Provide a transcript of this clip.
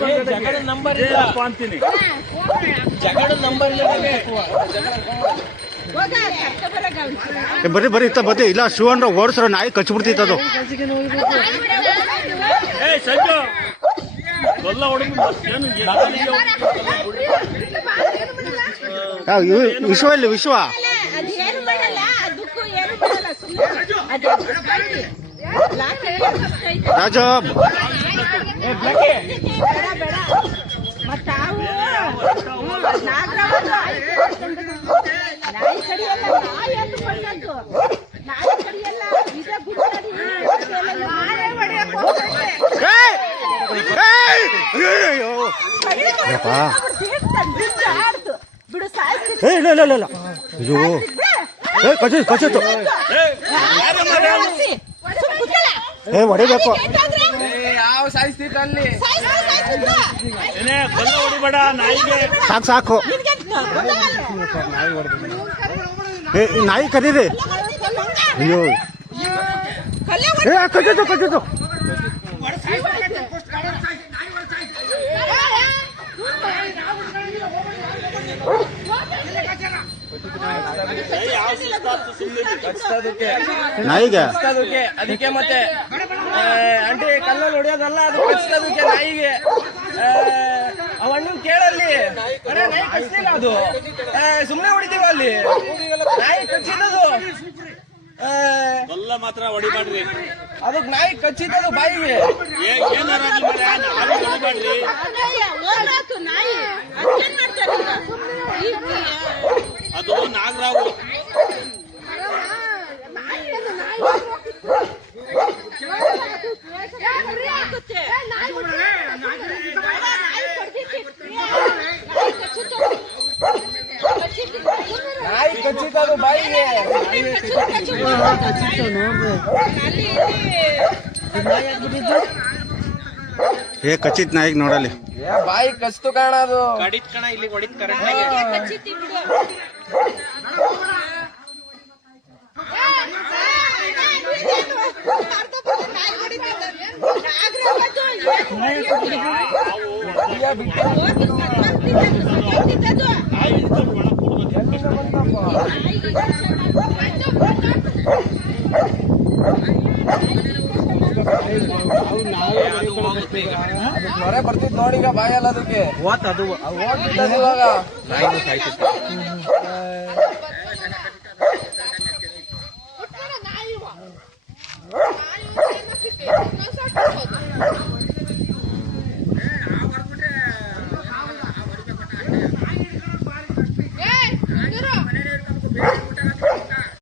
ಜಗಳ ನಂಬರ್ ಇಲ್ಲ. ಅಂತೀನಿ. ಜಗಳ ನಂಬರ್ ಇಲ್ಲ ಬರ್ರಿ ಬರ್ರಿ ಇತ್ತ ಬರ್ರಿ. ಇಲ್ಲ ಶಿವಣ್ಣ ಓಡಿಸ್ರ ನಾಯಿ ಕಚ್ಬಿಡ್ತಿತ್ತು ಅದು. ಏ ಸಂಜು. ಎಲ್ಲ ಹೊಡೆದು ಏನು ಯಾವ, ಇವ್- ವಿಶ್ವ ಇಲ್ಲಿ ವಿಶ್ವ. ಅಲ್ಲ, ಬಿಡು. ಏನೇ ಕಲ್ಲ ಹೊಡಿಬೇಡ ನಾಯಿಗೆ ಸಾಕು ಸಾಕು. ಏ ನಾಯಿ ಕರೀರಿ ಅಯ್ಯೋ ಕಚ್ಚಿತ್ತು ಕಚ್ತದಕ್ಕೆ ನಾಯಿಗೆ? ಅದಕ್ಕೆ ಮತ್ತೆ ಅಂಟಿ ಆಂಟಿ ಕಲ್ಲಲ್ಲಿ ಹೊಡಿಯೋದಲ್ಲ ಅದು ಕಚ್ಚಿಸೋದಕ್ಕೆ ನಾಯಿಗೆ. ಅವಣ್ಣ ಅವ ಅಣ್ಣನ್ ಕೇಳಲ್ಲಿ. ಅರೆ ನಾಯಿ ಕಚ್ತಿಲ್ಲ ಅದು. ಸುಮ್ಮನೆ ಹೊಡಿತೀವ ಅಲ್ಲಿ? ನಾಯಿ ಕಚ್ಚಿದದು ಆ, ಕಲ್ಲ ಮಾತ್ರ ಹೊಡಿಬೇಡ್ರಿ. ಅದಕ್ಕೆ ನಾಯಿ ಕಚ್ಚಿದ ಬಾಯಿ. ಏ ಏನಾರಾಗ್ಲಿ ಮರೆ, ನಾಯಿ ಹೊಡಿಬೇಡ್ರಿ ಓಡಾತು ನಾಯಿ ಅದೇನ್ ಮಾಡ್ತಾರೆ ಈಗ? ಅದು ನಾಗರಾವು ಆಗುತ್ತೆ. ನಾಯಿ ಕಡ್ದಿತ್ತು. ನಾಯಿ ಕಚ್ಚಿತ್ತು. ಕಚ್ಚಿತ್ತು. ನಾಯಿ ಕಚ್ಚಿದ್ದದು ಬಾಯಿಗೆ ಏ ಕಚ್ಚಿತ್ ನಾಯಿಗೆ ನೋಡಲಿ ಏ ಬಾಯಿ ಕಚ್ತು ಕಾಣ ಅದು ಕಡಿತ್ ಕಣ ಇಲ್ಲಿ ಹೊಡಿತ್ ಕರೆಕ್ಟ್ ಅಯ್ಯ, ಬಿಟ್ಟು ನೊರೆ ಬರ್ತಿದ್ ನೋಡಿ ಈಗ ಬಾಯಲ್ಲ ಅದಕ್ಕೆ ಅದು ಹೋಗ್ಬಿಟ್ಟದ ಇವಾಗ ನಾಯಿ